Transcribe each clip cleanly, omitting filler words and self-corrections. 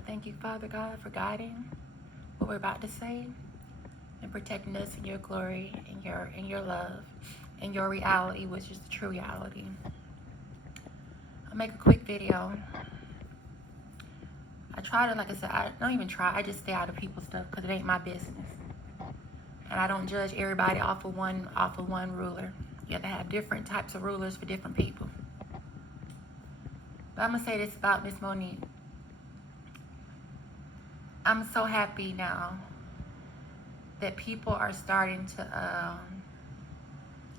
I thank you, Father God, for guiding what we're about to say and protecting us in your glory and your love and your reality, which is the true reality. I'll make a quick video. I try to, like I said, I don't even try. I just stay out of people's stuff because it ain't my business. And I don't judge everybody off of one ruler. You have to have different types of rulers for different people. But I'm gonna say this about Miss Monique. I'm so happy now that people are starting to,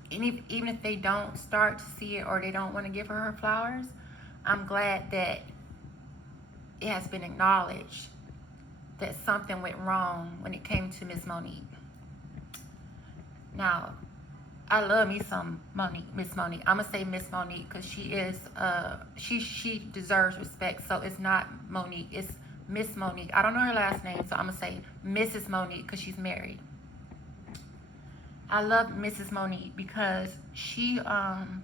even if they don't start to see it or they don't want to give her flowers, I'm glad that it has been acknowledged that something went wrong when it came to Miss Monique. Now, I love me some Miss Monique. I'm gonna say Miss Monique because she is, she deserves respect. So it's not Monique, it's Miss Monique. I don't know her last name, so I'm gonna say Mrs. Monique because she's married. I love Mrs. Monique because she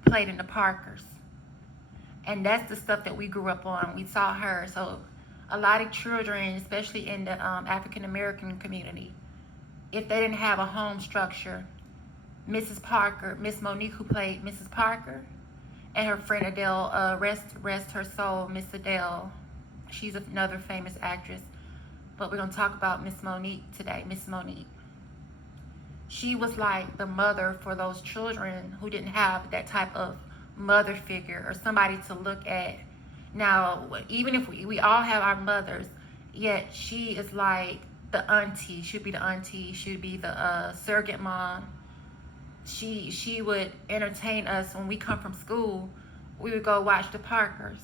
played in the Parkers, and that's the stuff that we grew up on. We saw her. So a lot of children, especially in the African American community, if they didn't have a home structure, Mrs. Parker, Miss Monique, who played Mrs. Parker, and her friend Adele, rest her soul, Miss Adele. She's another famous actress, but we're gonna talk about Miss Monique today. Miss Monique. She was like the mother for those children who didn't have that type of mother figure or somebody to look at. Now, even if we all have our mothers, yet she is like the auntie. She'd be the auntie. She'd be the surrogate mom. She would entertain us when we come from school. We would go watch the Parkers.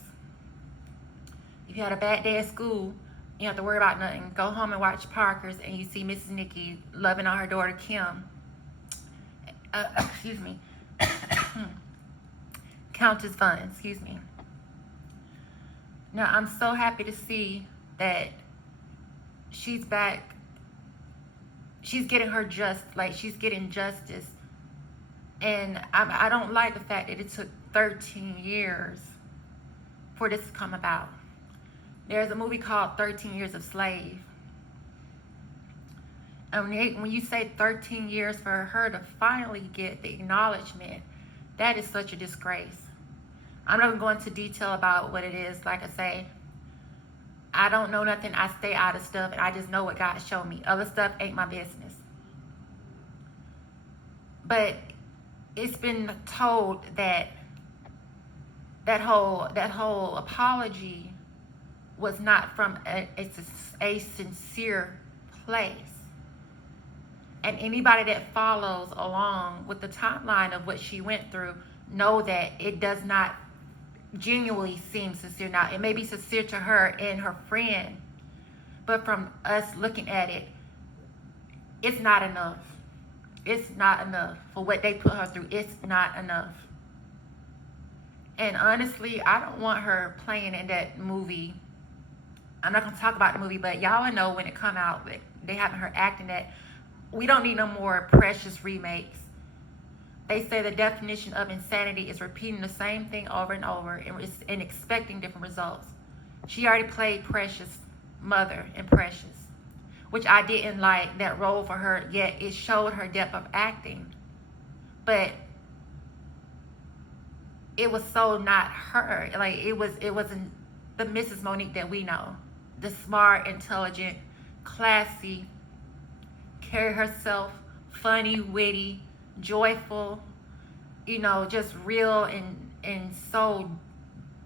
If you had a bad day at school, you don't have to worry about nothing. Go home and watch Parkers, and you see Mrs. Nikki loving on her daughter Kim. Excuse me. Countess Fun, excuse me. Now, I'm so happy to see that she's back. She's getting her she's getting justice. And I don't like the fact that it took 13 years for this to come about. There's a movie called 13 Years a Slave. And when you say 13 years for her to finally get the acknowledgement, that is such a disgrace. I'm not going to go into detail about what it is. Like I say, I don't know nothing. I stay out of stuff, and I just know what God showed me. Other stuff ain't my business. But it's been told that that whole apology was not from a sincere place. And anybody that follows along with the timeline of what she went through know that it does not genuinely seem sincere. Now, it may be sincere to her and her friend, but from us looking at it, it's not enough. It's not enough for what they put her through. It's not enough. And honestly, I don't want her playing in that movie. I'm not going to talk about the movie, but y'all know when it come out, they having her acting that. We don't need no more Precious remakes. They say the definition of insanity is repeating the same thing over and over and expecting different results. She already played Precious' mother in Precious, which I didn't like that role for her, yet it showed her depth of acting. But it was so not her. Like it wasn't the Mrs. Monique that we know. The smart, intelligent, classy, carry herself, funny, witty, joyful, just real and so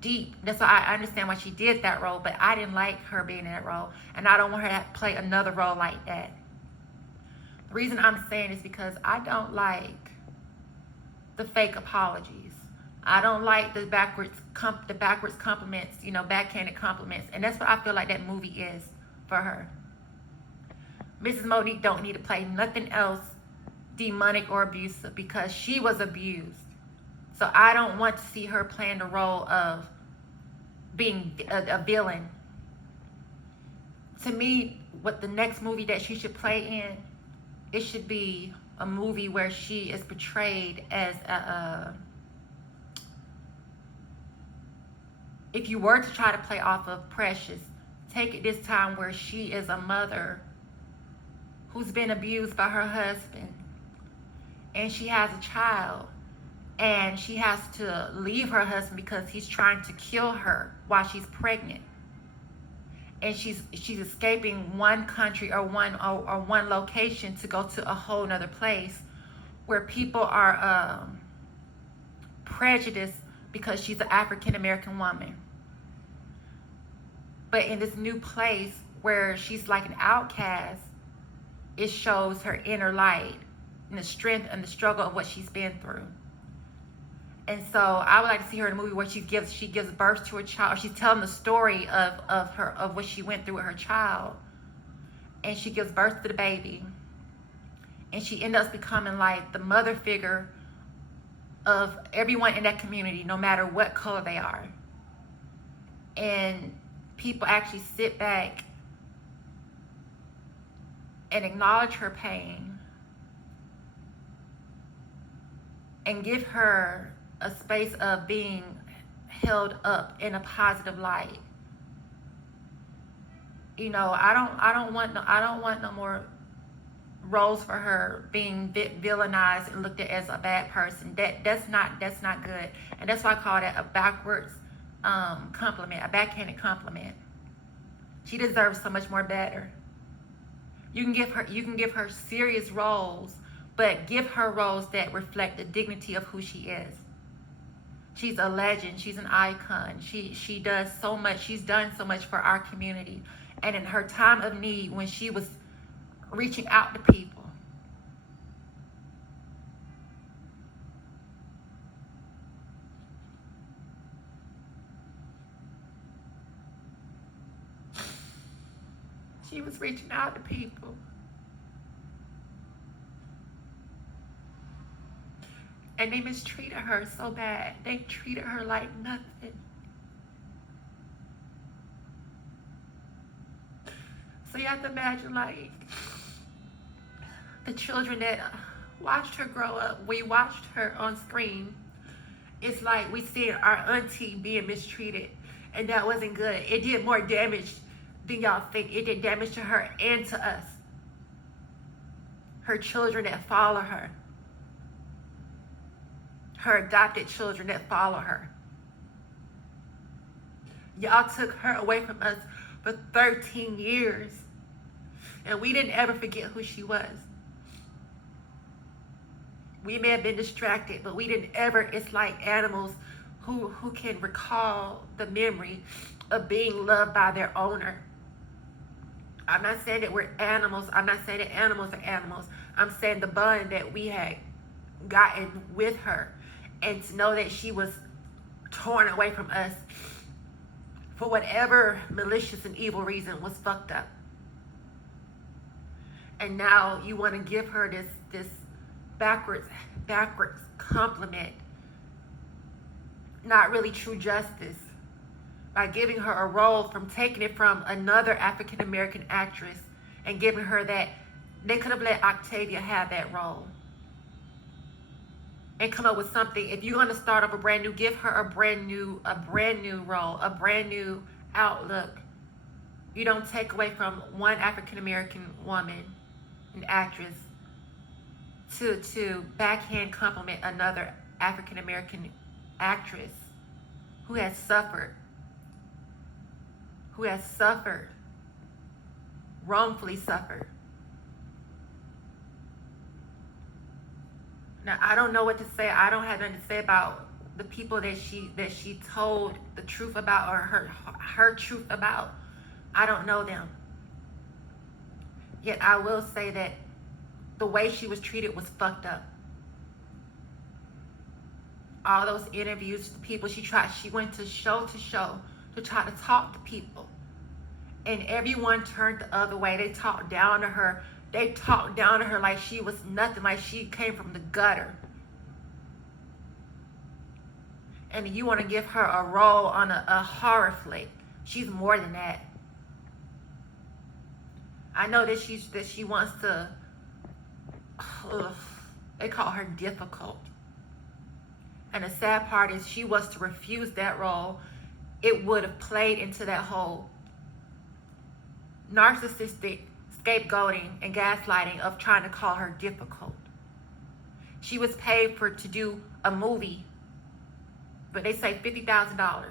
deep. That's why I understand why she did that role, but I didn't like her being in that role, and I don't want her to play another role like that. The reason I'm saying is because I don't like the fake apologies. I don't like the backwards compliments, backhanded compliments, and that's what I feel like that movie is for her. Mrs. Monique don't need to play nothing else demonic or abusive because she was abused. So I don't want to see her playing the role of being a villain. To me, what the next movie that she should play in, it should be a movie where she is portrayed as if you were to try to play off of Precious, take it this time where she is a mother who's been abused by her husband, and she has a child, and she has to leave her husband because he's trying to kill her while she's pregnant, and she's escaping one country or one location to go to a whole nother place where people are prejudiced because she's an African American woman. But in this new place where she's like an outcast, it shows her inner light and the strength and the struggle of what she's been through. And so I would like to see her in a movie where she gives birth to a child. She's telling the story of what she went through with her child, and she gives birth to the baby, and she ends up becoming like the mother figure of everyone in that community, no matter what color they are. And people actually sit back and acknowledge her pain and give her a space of being held up in a positive light. You know, I don't want no more roles for her being villainized and looked at as a bad person. That's not good. And that's why I call that a backwards compliment, a backhanded compliment. She deserves so much more better. You can give her serious roles, but give her roles that reflect the dignity of who she is. She's a legend. She's an icon. She does so much. She's done so much for our community. And in her time of need, when she was reaching out to people, she was reaching out to people. And they mistreated her so bad. They treated her like nothing. So you have to imagine, like, the children that watched her grow up. We watched her on screen. It's like we seeing our auntie being mistreated, and that wasn't good. It did more damage than y'all think. It did damage to her and to us. Her children that follow her. Her adopted children that follow her. Y'all took her away from us for 13 years. And we didn't ever forget who she was. We may have been distracted, but we didn't ever. It's like animals who can recall the memory of being loved by their owner. I'm not saying that we're animals. I'm not saying that animals are animals. I'm saying the bond that we had gotten with her, and to know that she was torn away from us for whatever malicious and evil reason was fucked up. And now you want to give her this backwards compliment, not really true justice, by giving her a role from taking it from another African American actress and giving her that. They could have let Octavia have that role and come up with something. If you're going to start up a brand new, give her a brand new role, a brand new outlook. You don't take away from one African American woman, an actress, to backhand compliment another African American actress who has suffered, wrongfully suffered. Now, I don't know what to say. I don't have nothing to say about the people that she told the truth about, or her truth about. I don't know them. Yet I will say that the way she was treated was fucked up. All those interviews, the people she went to show to try to talk to people. And everyone turned the other way. They talked down to her. They talked down to her like she was nothing, like she came from the gutter. And you want to give her a role on a horror flick. She's more than that. I know that she wants to, they call her difficult. And the sad part is she was to refuse that role. It would have played into that whole narcissistic scapegoating and gaslighting of trying to call her difficult. She was paid to do a movie, but they say $50,000.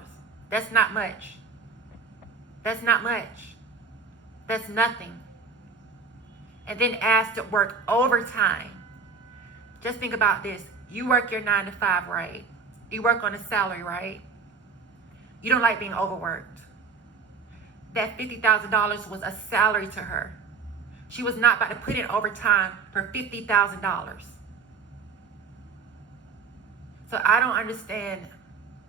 That's not much. That's not much. That's nothing. And then asked to work overtime. Just think about this. You work your 9 to 5, right? You work on a salary, right? You don't like being overworked. That $50,000 was a salary to her. She was not about to put in overtime for $50,000. So I don't understand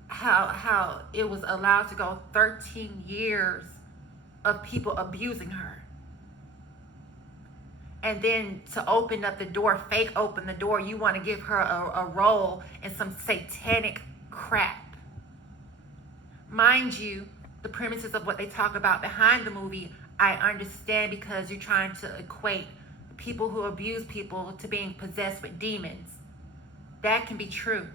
how it was allowed to go 13 years of people abusing her. And then to open up the door, fake open the door, you want to give her a role in some satanic crap. Mind you, the premises of what they talk about behind the movie, I understand, because you're trying to equate people who abuse people to being possessed with demons. That can be true.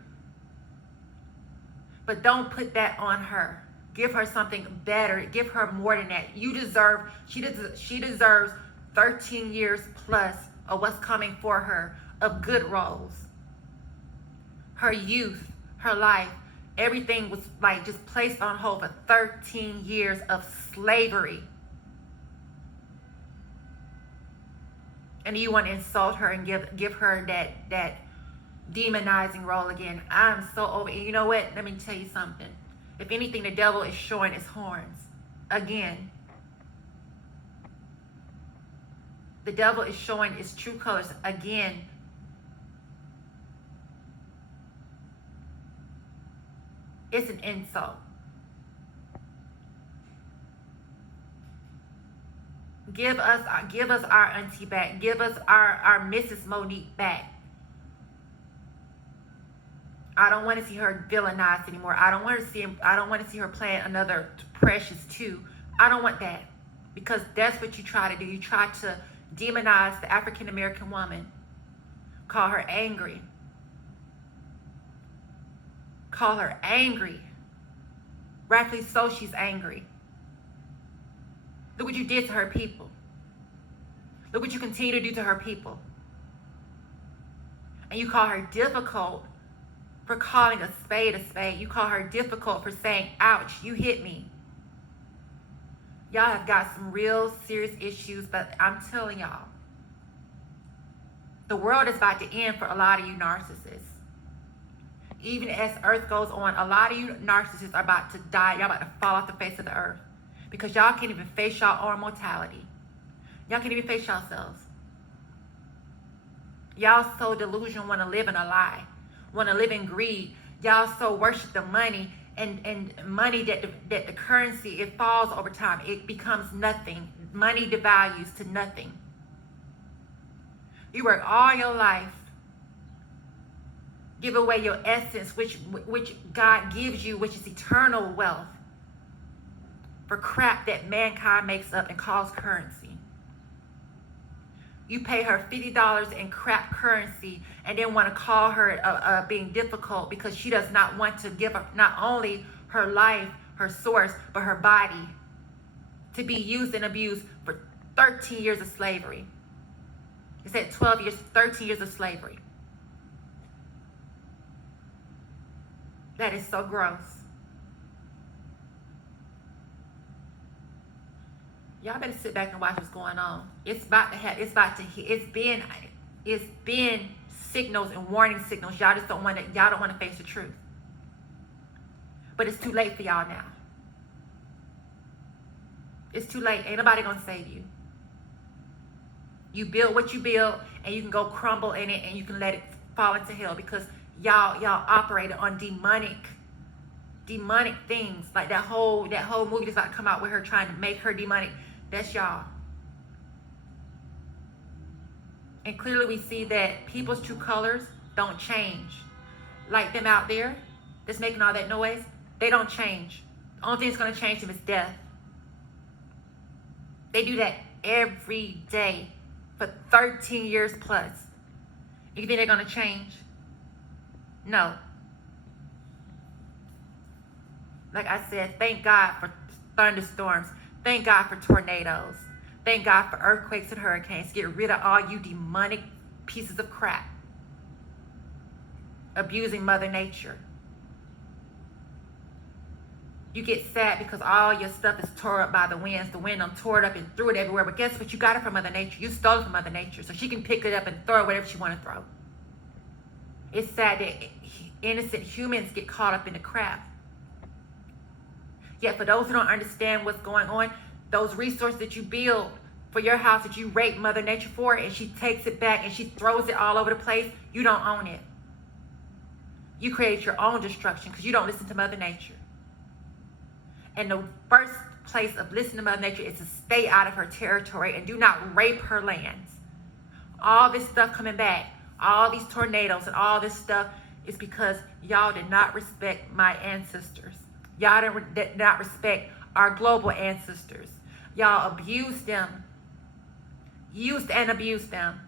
But don't put that on her. Give her something better. Give her more than that. She deserves 13 years plus of what's coming for her, of good roles. Her youth, her life, everything was like just placed on hold for 13 years of slavery. And you want to insult her and give her that demonizing role again. I'm so over it. You know what? Let me tell you something. If anything, the devil is showing his horns again. The devil is showing its true colors again. It's an insult. Give us our auntie back. Give us our Mrs. Monique back. I don't want to see her villainized anymore. I don't want to see her playing another Precious 2. I don't want that, because that's what you try to do. You try to demonize the African American woman. Call her angry. Call her angry. Rightfully so, she's angry. Look what you did to her people. Look what you continue to do to her people. And you call her difficult for calling a spade a spade. You call her difficult for saying, ouch, you hit me. Y'all have got some real serious issues, but I'm telling y'all, the world is about to end for a lot of you narcissists. Even as earth goes on, a lot of you narcissists are about to die. Y'all about to fall off the face of the earth, because y'all can't even face y'all own mortality. Y'all can't even face yourselves. Y'all so delusional, want to live in a lie, want to live in greed. Y'all so worship the money, and money that the currency, it falls over time. It becomes nothing. Money devalues to nothing. You work all your life, give away your essence, which God gives you, which is eternal wealth, for crap that mankind makes up and calls currency. You pay her $50 in crap currency and then want to call her being difficult because she does not want to give up not only her life, her source, but her body to be used and abused for 13 years of slavery. It said 12 years, 13 years of slavery. That is so gross. Y'all better sit back and watch what's going on. It's been signals and warning signals. Y'all don't want to face the truth. But it's too late for y'all now. It's too late. Ain't nobody gonna save you. You build what you build, and you can go crumble in it, and you can let it fall into hell, because y'all operated on demonic things. Like that whole movie that's about to come out with her trying to make her demonic. That's y'all. And clearly we see that people's true colors don't change. Like them out there that's making all that noise, they don't change. The only thing that's going to change them is death. They do that every day for 13 years plus. You think they're going to change? No. Like I said, thank God for thunderstorms. Thank God for tornadoes. Thank God for earthquakes and hurricanes. Get rid of all you demonic pieces of crap. Abusing Mother Nature. You get sad because all your stuff is tore up by the winds. The wind tore it up and threw it everywhere. But guess what? You got it from Mother Nature. You stole it from Mother Nature. So she can pick it up and throw it whatever she want to throw. It's sad that innocent humans get caught up in the crap. Yet for those who don't understand what's going on, those resources that you build for your house that you rape Mother Nature for, and she takes it back and she throws it all over the place, you don't own it. You create your own destruction because you don't listen to Mother Nature. And the first place of listening to Mother Nature is to stay out of her territory and do not rape her lands. All this stuff coming back, all these tornadoes and all this stuff is because y'all did not respect my ancestors. Y'all did not respect our global ancestors. Y'all abused them. Used and abused them.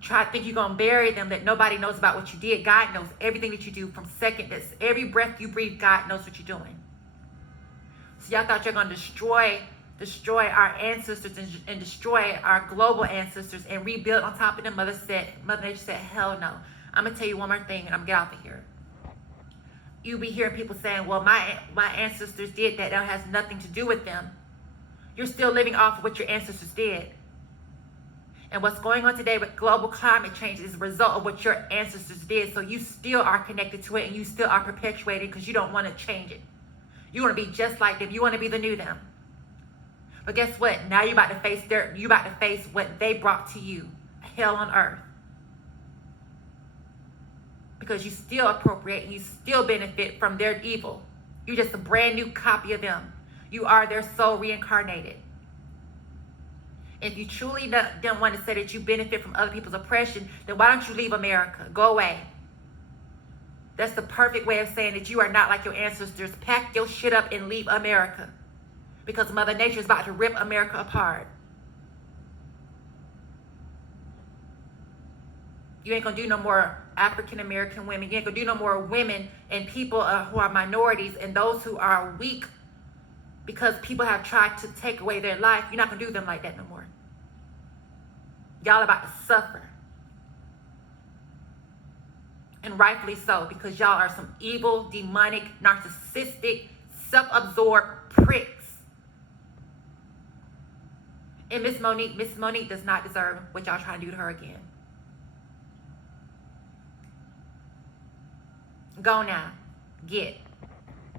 Try to think you're going to bury them, that nobody knows about what you did. God knows everything that you do from second to every breath you breathe. God knows what you're doing. So y'all thought you're going to destroy our ancestors and destroy our global ancestors and rebuild on top of them. Mother Nature said, hell no. I'm going to tell you one more thing and I'm going to get out of here. You be hearing people saying, well, my ancestors did that. That has nothing to do with them. You're still living off of what your ancestors did. And what's going on today with global climate change is a result of what your ancestors did. So you still are connected to it and you still are perpetuating because you don't want to change it. You want to be just like them. You want to be the new them. But guess what? Now you're about to face what they brought to you. Hell on earth. Because you still appropriate and you still benefit from their evil. You're just a brand new copy of them. You are their soul reincarnated. If you truly don't want to say that you benefit from other people's oppression, then why don't you leave America? Go away. That's the perfect way of saying that you are not like your ancestors. Pack your shit up and leave America. Because Mother Nature is about to rip America apart. You ain't going to do no more African American women. You ain't going to do no more women and people who are minorities and those who are weak because people have tried to take away their life. You're not going to do them like that no more. Y'all about to suffer. And rightfully so, because y'all are some evil, demonic, narcissistic, self-absorbed pricks. And Miss Monique does not deserve what y'all trying to do to her again. Go now. Get.